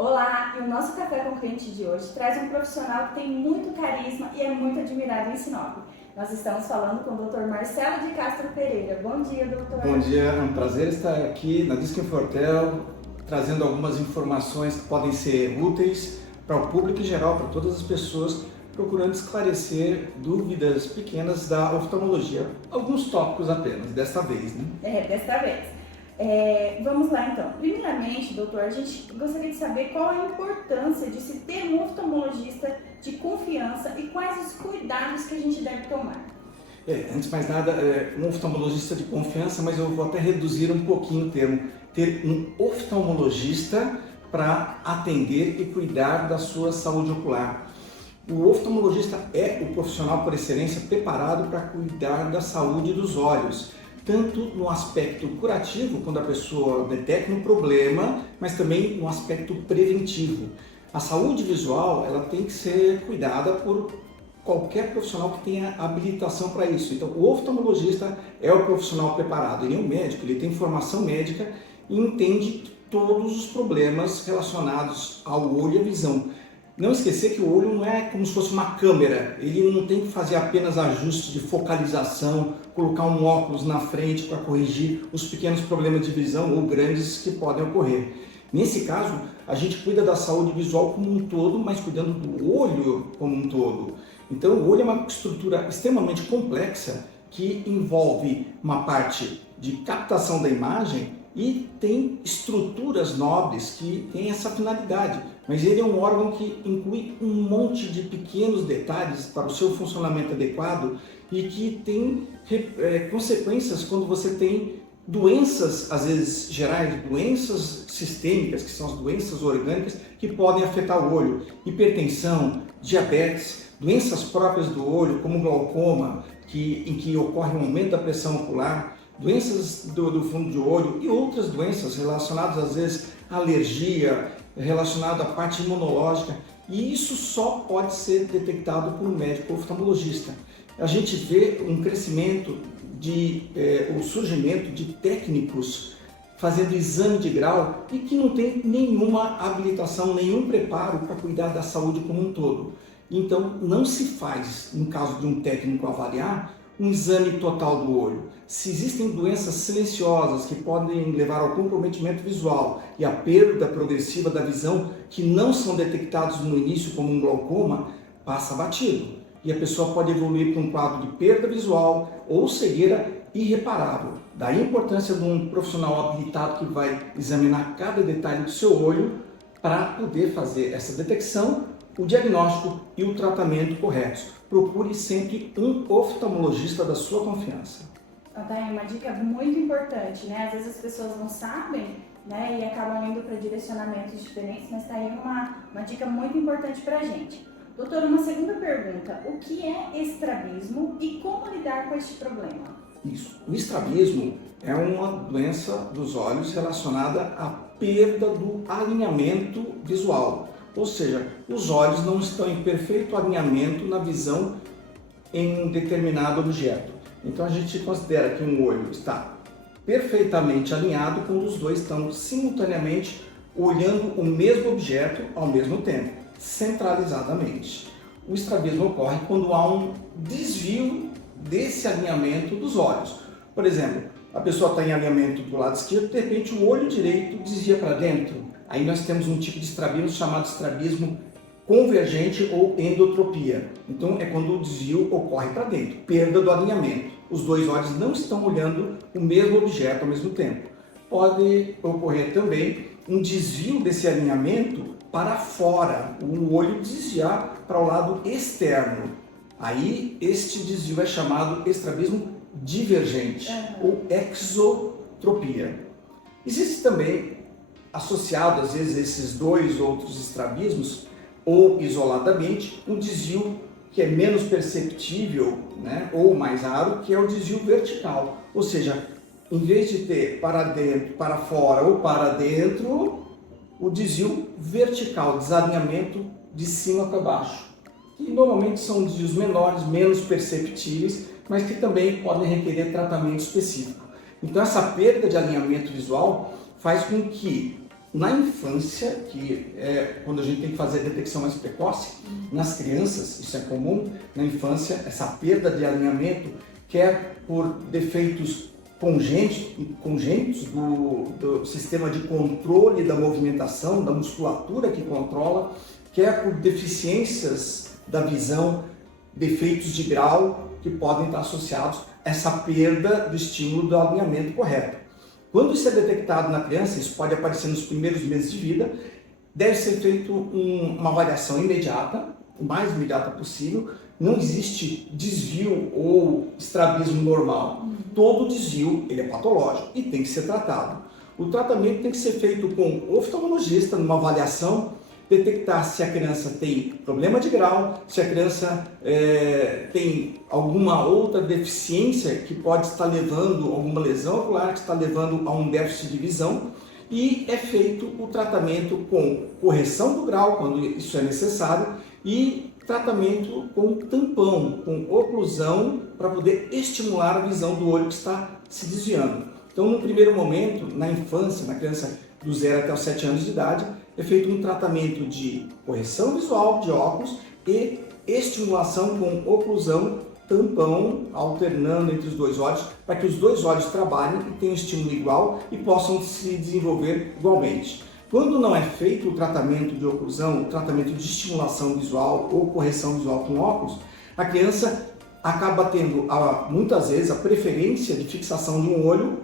Olá, e o nosso Café com Cliente de hoje traz um profissional que tem muito carisma e é muito admirado em Sinop. Nós estamos falando com o Dr. Marcelo de Castro Pereira. Bom dia, doutor. Bom dia, é um prazer estar aqui na Disquinfortel, trazendo algumas informações que podem ser úteis para o público em geral, para todas as pessoas, procurando esclarecer dúvidas pequenas da oftalmologia. Alguns tópicos apenas, desta vez, né? Desta vez. Vamos lá então. Primeiramente, doutor, a gente gostaria de saber qual a importância de se ter um oftalmologista de confiança e quais os cuidados que a gente deve tomar. Antes de mais nada, um oftalmologista de confiança, mas eu vou até reduzir um pouquinho o termo. Ter um oftalmologista para atender e cuidar da sua saúde ocular. O oftalmologista é o profissional por excelência preparado para cuidar da saúde dos olhos, tanto no aspecto curativo, quando a pessoa detecta um problema, mas também no aspecto preventivo. A saúde visual, ela tem que ser cuidada por qualquer profissional que tenha habilitação para isso. Então, o oftalmologista é o profissional preparado, ele é um médico, ele tem formação médica e entende todos os problemas relacionados ao olho e à visão. Não esquecer que o olho não é como se fosse uma câmera, ele não tem que fazer apenas ajustes de focalização, colocar um óculos na frente para corrigir os pequenos problemas de visão ou grandes que podem ocorrer. Nesse caso, a gente cuida da saúde visual como um todo, mas cuidando do olho como um todo. Então, o olho é uma estrutura extremamente complexa que envolve uma parte de captação da imagem e tem estruturas nobres que têm essa finalidade, mas ele é um órgão que inclui um monte de pequenos detalhes para o seu funcionamento adequado e que tem consequências quando você tem doenças, às vezes gerais, doenças sistêmicas, que são as doenças orgânicas que podem afetar o olho, hipertensão, diabetes, doenças próprias do olho, como glaucoma, em que ocorre um aumento da pressão ocular, doenças do fundo de olho e outras doenças relacionadas às vezes à alergia, relacionada à parte imunológica, e isso só pode ser detectado por um médico oftalmologista. A gente vê um crescimento o surgimento de técnicos fazendo exame de grau e que não tem nenhuma habilitação, nenhum preparo para cuidar da saúde como um todo. Então, não se faz, no caso de um técnico avaliar, um exame total do olho. Se existem doenças silenciosas que podem levar ao comprometimento visual e à perda progressiva da visão, que não são detectados no início como um glaucoma, passa batido. E a pessoa pode evoluir para um quadro de perda visual ou cegueira irreparável. Daí a importância de um profissional habilitado que vai examinar cada detalhe do seu olho para poder fazer essa detecção, o diagnóstico e o tratamento corretos. Procure sempre um oftalmologista da sua confiança. Tá aí uma dica muito importante, né? Às vezes as pessoas não sabem, né? E acabam indo para direcionamentos diferentes, mas tá aí uma dica muito importante para a gente. Doutor, uma segunda pergunta. O que é estrabismo e como lidar com este problema? Isso. O estrabismo é uma doença dos olhos relacionada à perda do alinhamento visual. Ou seja, os olhos não estão em perfeito alinhamento na visão em um determinado objeto. Então a gente considera que um olho está perfeitamente alinhado quando os dois estão simultaneamente olhando o mesmo objeto ao mesmo tempo, centralizadamente. O estrabismo ocorre quando há um desvio desse alinhamento dos olhos. Por exemplo, a pessoa está em alinhamento do lado esquerdo, de repente o olho direito desvia para dentro. Aí nós temos um tipo de estrabismo chamado estrabismo convergente ou endotropia. Então é quando o desvio ocorre para dentro, perda do alinhamento. Os dois olhos não estão olhando o mesmo objeto ao mesmo tempo. Pode ocorrer também um desvio desse alinhamento para fora, o olho desviar para o lado externo. Aí este desvio é chamado estrabismo divergente ou exotropia. Existe também, associado às vezes a esses dois outros estrabismos, ou isoladamente, um desvio que é menos perceptível, né, ou mais raro, que é o desvio vertical. Ou seja, em vez de ter para dentro, para fora ou para dentro, o desvio vertical, desalinhamento de cima para baixo. Que normalmente são desvios menores, menos perceptíveis, mas que também podem requerer tratamento específico. Então essa perda de alinhamento visual faz com que Na infância, que é quando a gente tem que fazer a detecção mais precoce, nas crianças, isso é comum, na infância, essa perda de alinhamento, quer por defeitos congênitos do sistema de controle da movimentação, da musculatura que controla, quer por deficiências da visão, defeitos de grau que podem estar associados a essa perda do estímulo do alinhamento correto. Quando isso é detectado na criança, isso pode aparecer nos primeiros meses de vida, deve ser feito uma avaliação imediata, o mais imediata possível. Não existe desvio ou estrabismo normal. Todo desvio ele é patológico e tem que ser tratado. O tratamento tem que ser feito com o oftalmologista, numa avaliação, detectar se a criança tem problema de grau, se a criança tem alguma outra deficiência que pode estar levando, alguma lesão ocular que está levando a um déficit de visão, e é feito o tratamento com correção do grau, quando isso é necessário, e tratamento com tampão, com oclusão, para poder estimular a visão do olho que está se desviando. Então, no primeiro momento, na infância, na criança do 0 até os 7 anos de idade, é feito um tratamento de correção visual de óculos e estimulação com oclusão, tampão, alternando entre os dois olhos, para que os dois olhos trabalhem e tenham estímulo igual e possam se desenvolver igualmente. Quando não é feito o tratamento de oclusão, o tratamento de estimulação visual ou correção visual com óculos, a criança acaba tendo, muitas vezes, a preferência de fixação de um olho,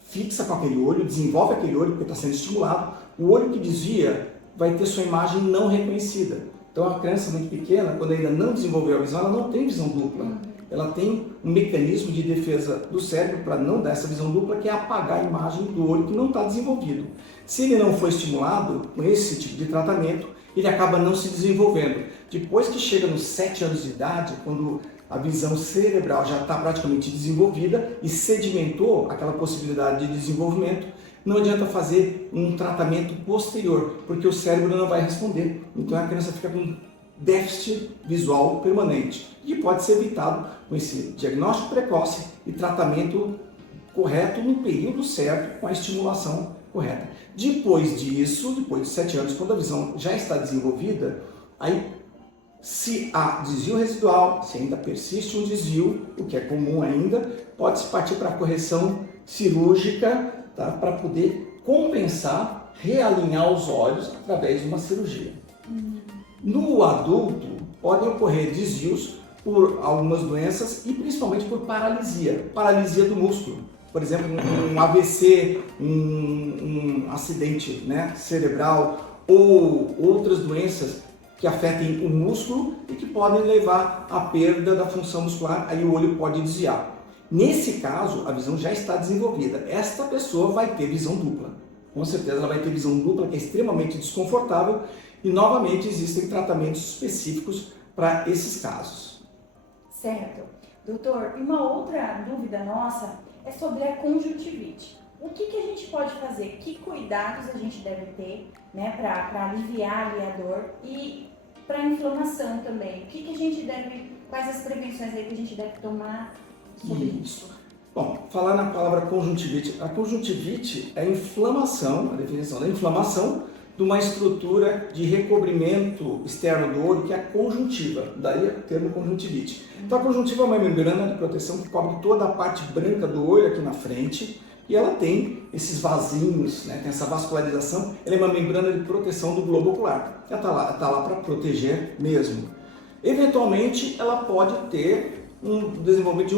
fixa com aquele olho, desenvolve aquele olho porque está sendo estimulado. O olho que desvia vai ter sua imagem não reconhecida. Então, a criança muito pequena, quando ainda não desenvolveu a visão, ela não tem visão dupla. Ela tem um mecanismo de defesa do cérebro para não dar essa visão dupla, que é apagar a imagem do olho que não está desenvolvido. Se ele não for estimulado com esse tipo de tratamento, ele acaba não se desenvolvendo. Depois que chega nos 7 anos de idade, quando a visão cerebral já está praticamente desenvolvida e sedimentou aquela possibilidade de desenvolvimento, não adianta fazer um tratamento posterior, porque o cérebro não vai responder. Então a criança fica com déficit visual permanente, que pode ser evitado com esse diagnóstico precoce e tratamento correto no período certo, com a estimulação correta. Depois disso, depois de 7 anos, quando a visão já está desenvolvida, aí se há desvio residual, se ainda persiste um desvio, o que é comum ainda, pode-se partir para a correção cirúrgica, tá? Para poder compensar, realinhar os olhos através de uma cirurgia. No adulto, podem ocorrer desvios por algumas doenças e principalmente por paralisia do músculo. Por exemplo, um AVC, um acidente, né, cerebral ou outras doenças que afetem o músculo e que podem levar à perda da função muscular, aí o olho pode desviar. Nesse caso, a visão já está desenvolvida. Esta pessoa vai ter visão dupla. Com certeza ela vai ter visão dupla, que é extremamente desconfortável, e novamente existem tratamentos específicos para esses casos. Certo. Doutor, e uma outra dúvida nossa é sobre a conjuntivite. O que a gente pode fazer? Que cuidados a gente deve ter, né, para aliviar ali a dor e para a inflamação também? O que a gente deve, quais as prevenções aí que a gente deve tomar sobre isso? Bom, falar na palavra conjuntivite. A conjuntivite é a inflamação, a definição da inflamação de uma estrutura de recobrimento externo do olho, que é a conjuntiva, daí o termo conjuntivite. Então a conjuntiva é uma membrana de proteção que cobre toda a parte branca do olho aqui na frente, e ela tem esses vasinhos, né, tem essa vascularização, ela é uma membrana de proteção do globo ocular. Ela está lá para proteger mesmo. Eventualmente, ela pode ter um desenvolvimento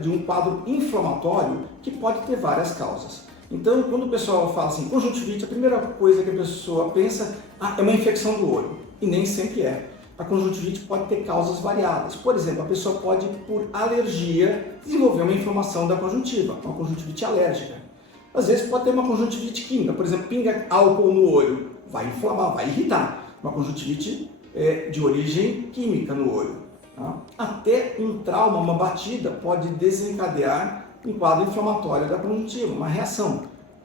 de um quadro inflamatório que pode ter várias causas. Então, quando o pessoal fala assim, conjuntivite, a primeira coisa que a pessoa pensa é uma infecção do olho, e nem sempre é. A conjuntivite pode ter causas variadas. Por exemplo, a pessoa pode, por alergia, desenvolver uma inflamação da conjuntiva, uma conjuntivite alérgica. Às vezes pode ter uma conjuntivite química, por exemplo, pinga álcool no olho, vai inflamar, vai irritar. Uma conjuntivite de origem química no olho. Tá? Até um trauma, uma batida, pode desencadear um quadro inflamatório da conjuntiva, uma reação.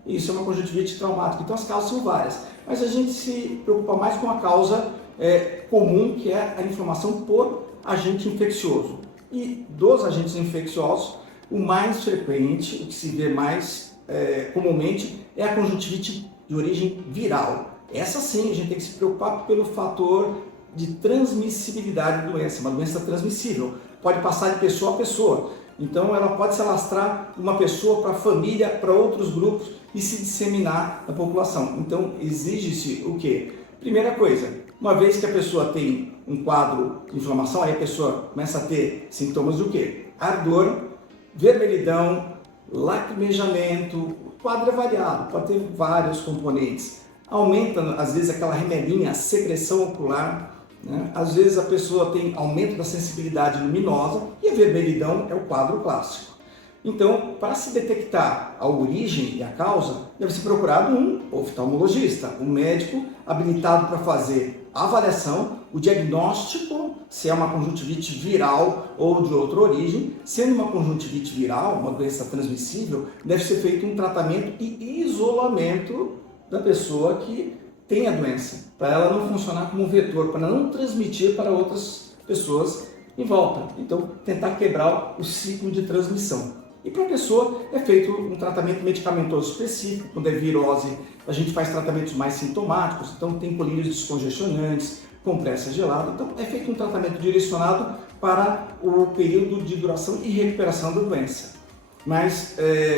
Isso é uma conjuntivite traumática. Então as causas são várias, mas a gente se preocupa mais com a causa comum, que é a inflamação por agente infeccioso. E dos agentes infecciosos, o mais frequente, o que se vê mais comumente, é a conjuntivite de origem viral. Essa sim, a gente tem que se preocupar pelo fator de transmissibilidade da doença, uma doença transmissível. Pode passar de pessoa a pessoa. Então, ela pode se alastrar de uma pessoa para a família, para outros grupos e se disseminar na população. Então, exige-se o quê? Primeira coisa, uma vez que a pessoa tem um quadro de inflamação, aí a pessoa começa a ter sintomas do quê? Ardor, vermelhidão, lacrimejamento, o quadro é variado, pode ter vários componentes. Aumenta, às vezes, aquela remelinha, a secreção ocular, né? Às vezes a pessoa tem aumento da sensibilidade luminosa e a vermelhidão é o quadro clássico. Então, para se detectar a origem e a causa, deve ser procurado um oftalmologista, um médico habilitado para fazer a avaliação, o diagnóstico, se é uma conjuntivite viral ou de outra origem. Sendo uma conjuntivite viral, uma doença transmissível, deve ser feito um tratamento e isolamento da pessoa que tem a doença, para ela não funcionar como um vetor, para não transmitir para outras pessoas em volta. Então, tentar quebrar o ciclo de transmissão. E para a pessoa é feito um tratamento medicamentoso específico. Quando é virose, a gente faz tratamentos mais sintomáticos, então tem colírios descongestionantes, compressa gelada. Então, é feito um tratamento direcionado para o período de duração e recuperação da doença. Mas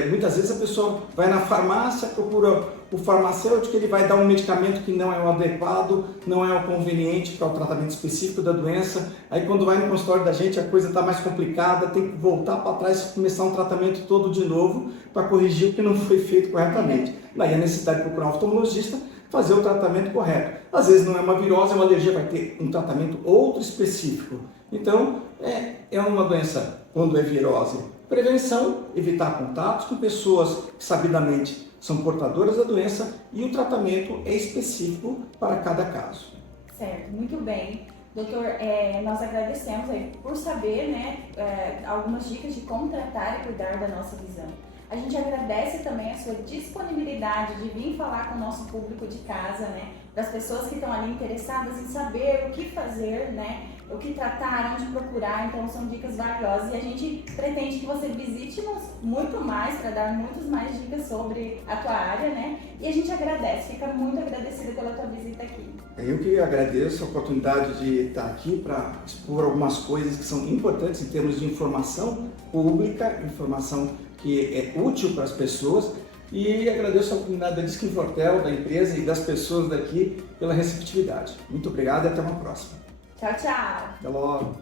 muitas vezes a pessoa vai na farmácia, procura o farmacêutico, ele vai dar um medicamento que não é o adequado, não é o conveniente para o tratamento específico da doença. Aí quando vai no consultório da gente a coisa está mais complicada, tem que voltar para trás e começar um tratamento todo de novo para corrigir o que não foi feito corretamente. Daí a necessidade de procurar um oftalmologista, fazer o tratamento correto. Às vezes não é uma virose, é uma alergia, vai ter um tratamento outro específico. Então é uma doença, quando é virose, prevenção, evitar contatos com pessoas que sabidamente são portadoras da doença, e o tratamento é específico para cada caso. Certo, muito bem. Doutor, nós agradecemos aí por saber, né, algumas dicas de como tratar e cuidar da nossa visão. A gente agradece também a sua disponibilidade de vir falar com o nosso público de casa, né, das pessoas que estão ali interessadas em saber o que fazer, né, o que tratar, onde procurar. Então são dicas valiosas e a gente pretende que você visite-nos muito mais para dar muitas mais dicas sobre a tua área, né? E a gente agradece, fica muito agradecida pela tua visita aqui. Eu que agradeço a oportunidade de estar aqui para expor algumas coisas que são importantes em termos de informação pública, informação que é útil para as pessoas, e agradeço a oportunidade da Disquinfortel, da empresa e das pessoas daqui pela receptividade. Muito obrigado e até uma próxima. Tchau, tchau! Até logo!